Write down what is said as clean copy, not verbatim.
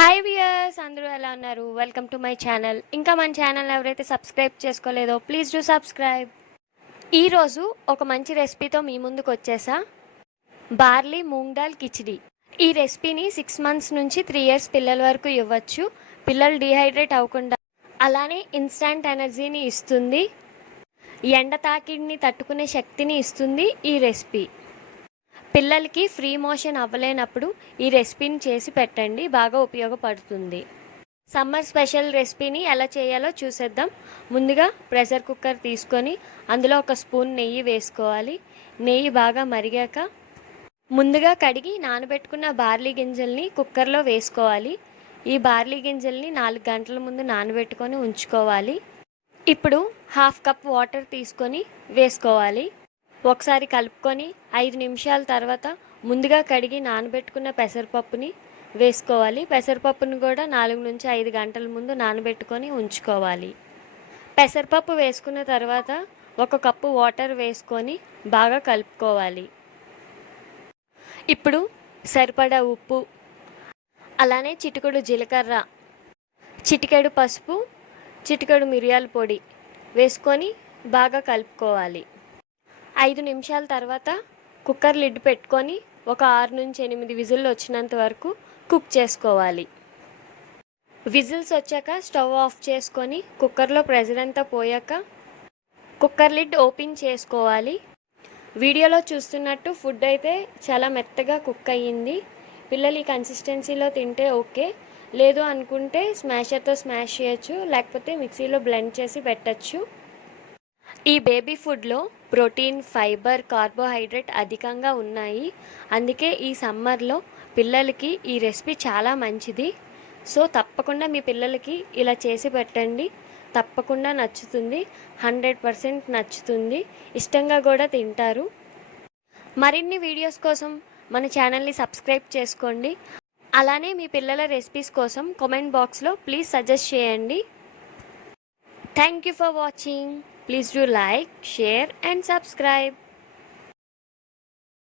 Hi viewers, అందరూ ఎలా ఉన్నారు? Welcome to my channel. ఇంకా మన ఛానల్ ఎవరైతే సబ్స్క్రైబ్ చేసుకోలేదో ప్లీజ్ డూ సబ్స్క్రైబ్. ఈరోజు ఒక మంచి రెసిపీతో మీ ముందుకు వచ్చేసా. బార్లీ మూంగ్ దాల్ కిచిడి. ఈ రెసిపీని 6 మంత్స్ నుంచి 3 ఇయర్స్ పిల్లల వరకు ఇవ్వచ్చు. పిల్లలు డీహైడ్రేట్ అవ్వకుండా, అలానే ఇన్స్టాంట్ ఎనర్జీని ఇస్తుంది, ఎండ తాకిడిని తట్టుకునే శక్తిని ఇస్తుంది ఈ రెసిపీ. పిల్లలకి ఫ్రీ మోషన్ అవ్వలేనప్పుడు ఈ రెసిపీని చేసి పెట్టండి, బాగా ఉపయోగపడుతుంది. సమ్మర్ స్పెషల్ రెసిపీని ఎలా చేయాలో చూసేద్దాం. ముందుగా ప్రెషర్ కుక్కర్ తీసుకొని అందులో ఒక స్పూన్ నెయ్యి వేసుకోవాలి. నెయ్యి బాగా మరిగాక ముందుగా కడిగి నానబెట్టుకున్న బార్లీ గింజల్ని కుక్కర్లో వేసుకోవాలి. ఈ బార్లీ గింజల్ని 4 గంటల ముందు నానబెట్టుకొని ఉంచుకోవాలి. ఇప్పుడు 1/2 కప్ వాటర్ తీసుకొని వేసుకోవాలి. ఒకసారి కలుపుకొని 5 నిమిషాల తర్వాత ముందుగా కడిగి నానబెట్టుకున్న పెసరపప్పుని వేసుకోవాలి. పెసరపప్పును కూడా 4 నుంచి 5 గంటల ముందు నానబెట్టుకొని ఉంచుకోవాలి. పెసరపప్పు వేసుకున్న తర్వాత 1 కప్పు వాటర్ వేసుకొని బాగా కలుపుకోవాలి. ఇప్పుడు సరిపడా ఉప్పు, అలానే చిటికెడు జీలకర్ర, చిటికెడు పసుపు, చిటికెడు మిరియాల పొడి వేసుకొని బాగా కలుపుకోవాలి. 5 నిమిషాల తర్వాత కుక్కర్ లిడ్ పెట్టుకొని ఒక 6 నుంచి 8 విజిల్లు వచ్చినంత వరకు కుక్ చేసుకోవాలి. విజిల్స్ వచ్చాక స్టవ్ ఆఫ్ చేసుకొని కుక్కర్లో ప్రెషర్ అంతా పోయాక కుక్కర్ లిడ్ ఓపెన్ చేసుకోవాలి. వీడియోలో చూస్తున్నట్టు ఫుడ్ అయితే చాలా మెత్తగా కుక్ అయ్యింది. పిల్లలు ఈ కన్సిస్టెన్సీలో తింటే ఓకే, లేదు అనుకుంటే స్మాషర్తో స్మాష్ చేయొచ్చు, లేకపోతే మిక్సీలో బ్లెండ్ చేసి పెట్టచ్చు. ఈ బేబీ ఫుడ్లో ప్రోటీన్, ఫైబర్, కార్బోహైడ్రేట్ అధికంగా ఉన్నాయి. అందుకే ఈ సమ్మర్లో పిల్లలకి ఈ రెసిపీ చాలా మంచిది. సో తప్పకుండా మీ పిల్లలకి ఇలా చేసి పెట్టండి, తప్పకుండా నచ్చుతుంది. 100% నచ్చుతుంది, ఇష్టంగా కూడా తింటారు. మరిన్ని వీడియోస్ కోసం మన ఛానల్ని సబ్స్క్రైబ్ చేసుకోండి. అలానే మీ పిల్లల రెసిపీస్ కోసం కామెంట్ బాక్స్లో ప్లీజ్ సజెస్ట్ చేయండి. Thank you for watching. Please do like, share and subscribe.